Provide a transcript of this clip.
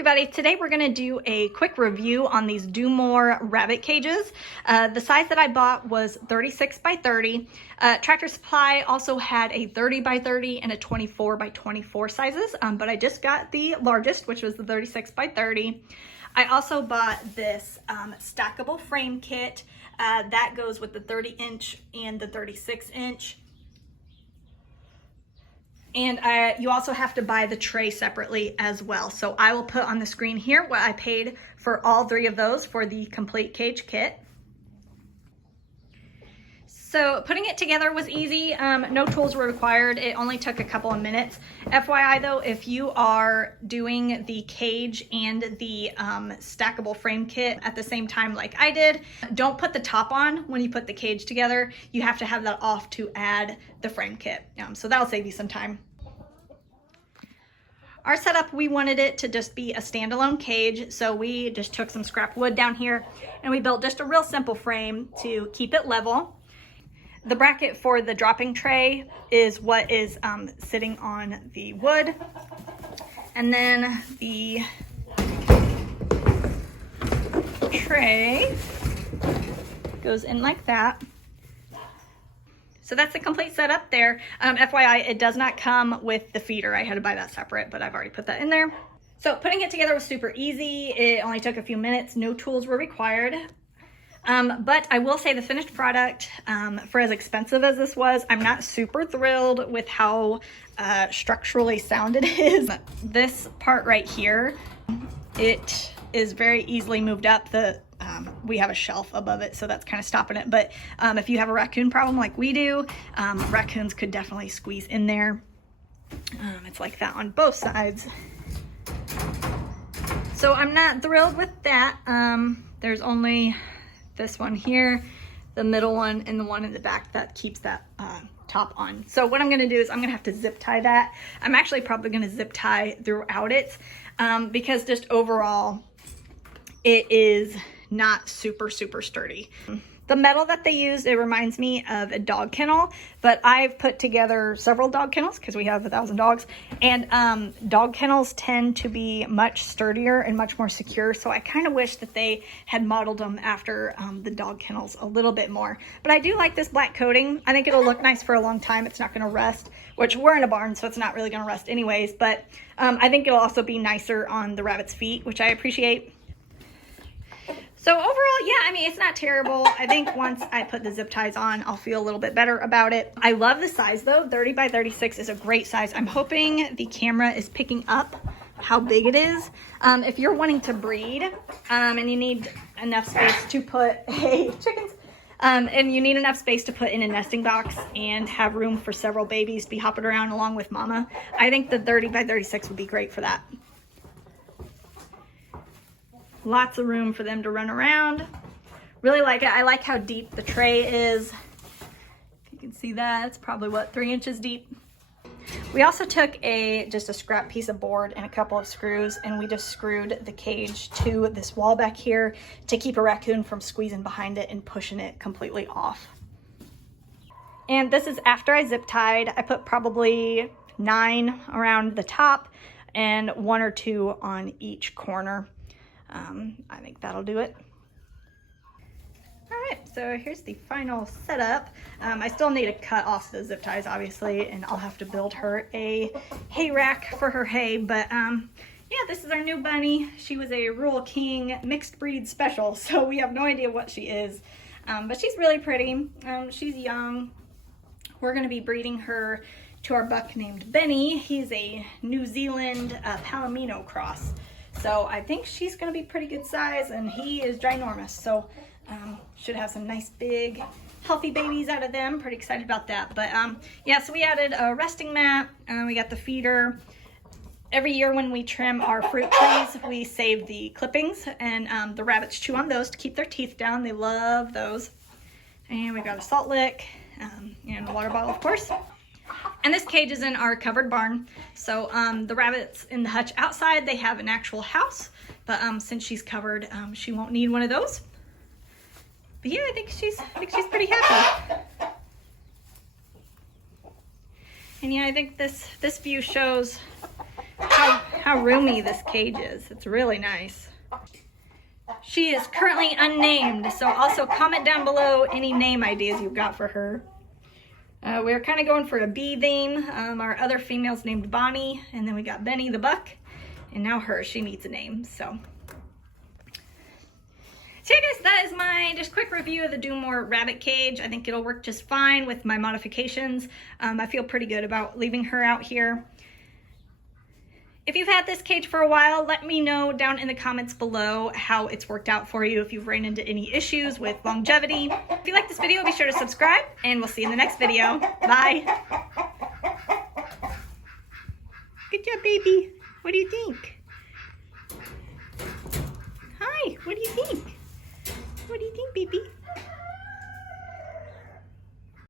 everybody, today we're going to do a quick review on these Dumor rabbit cages. The size that I bought was 36 by 30. Tractor Supply also had a 30 by 30 and a 24 by 24 sizes, but I just got the largest, which was the 36 by 30. I also bought this stackable frame kit that goes with the 30-inch and the 36-inch. And you also have to buy the tray separately as well. So I will put on the screen here what I paid for all three of those for the complete cage kit. So putting it together was easy. No tools were required. It only took a couple of minutes. FYI though, if you are doing the cage and the stackable frame kit at the same time like I did, don't put the top on when you put the cage together. You have to have that off to add the frame kit. So that'll save you some time. Our setup, we wanted it to just be a standalone cage, so we just took some scrap wood down here and we built just a real simple frame to keep it level. The bracket for the dropping tray is what is sitting on the wood. And then the tray goes in like that. So that's the complete setup there. FYI, it does not come with the feeder. I had to buy that separate, but I've already put that in there. So putting it together was super easy. It only took a few minutes. No tools were required. But I will say the finished product, for as expensive as this was, I'm not super thrilled with how structurally sound it is. This part right here, it is very easily moved up. We have a shelf above it, so that's kind of stopping it. But if you have a raccoon problem like we do, raccoons could definitely squeeze in there. It's like that on both sides. So I'm not thrilled with that. There's only this one here, the middle one, and the one in the back that keeps that top on. So what I'm gonna do is I'm gonna have to zip tie that. I'm actually probably gonna zip tie throughout it because just overall it is not super sturdy. The metal that they use, it reminds me of a dog kennel, but I've put together several dog kennels because we have 1,000 dogs, and dog kennels tend to be much sturdier and much more secure, so I kind of wish that they had modeled them after the dog kennels a little bit more. But I do like this black coating. I think it'll look nice for a long time. It's not going to rust, which we're in a barn, so it's not really going to rust anyways, but I think it'll also be nicer on the rabbit's feet, which I appreciate. So overall, yeah, I mean, it's not terrible. I think once I put the zip ties on, I'll feel a little bit better about it. I love the size though. 30 by 36 is a great size. I'm hoping the camera is picking up how big it is. If you're wanting to breed and you need enough space to put chickens, and you need enough space to put in a nesting box and have room for several babies to be hopping around along with mama, I think the 30 by 36 would be great for that. Lots of room for them to run around. Really like it. I like how deep the tray is. If you can see that, it's probably what, 3 inches deep. We also took just a scrap piece of board and a couple of screws, and we just screwed the cage to this wall back here to keep a raccoon from squeezing behind it and pushing it completely off. And this is after I zip tied. I put probably 9 around the top and 1 or 2 on each corner. I think that'll do it. All right, so here's the final setup. I still need to cut off the zip ties, obviously, and I'll have to build her a hay rack for her hay. But yeah, this is our new bunny. She was a Rural King mixed breed special, so we have no idea what she is. But she's really pretty. She's young. We're going to be breeding her to our buck named Benny. He's a New Zealand Palomino cross. So I think she's going to be pretty good size, and he is ginormous. So should have some nice big healthy babies out of them. Pretty excited about that. But yeah, so we added a resting mat. We got the feeder. Every year when we trim our fruit trees, we save the clippings, and the rabbits chew on those to keep their teeth down. They love those. And we got a salt lick and a water bottle, of course. And this cage is in our covered barn. So the rabbits in the hutch outside, they have an actual house. But since she's covered, she won't need one of those. But yeah, I think she's pretty happy. And yeah, I think this view shows how how roomy this cage is. It's really nice. She is currently unnamed, so also comment down below any name ideas you've got for her. We're kind of going for a bee theme. Our other female's named Bonnie, and then we got Benny the buck, and now her, she needs a name. So yeah guys, that is my just quick review of the Dumor rabbit cage. I think it'll work just fine with my modifications. I feel pretty good about leaving her out here. If you've had this cage for a while, let me know down in the comments below how it's worked out for you, if you've ran into any issues with longevity. If you like this video, be sure to subscribe, and we'll see you in the next video. Bye. Good job, baby. What do you think? Hi, what do you think? What do you think, baby?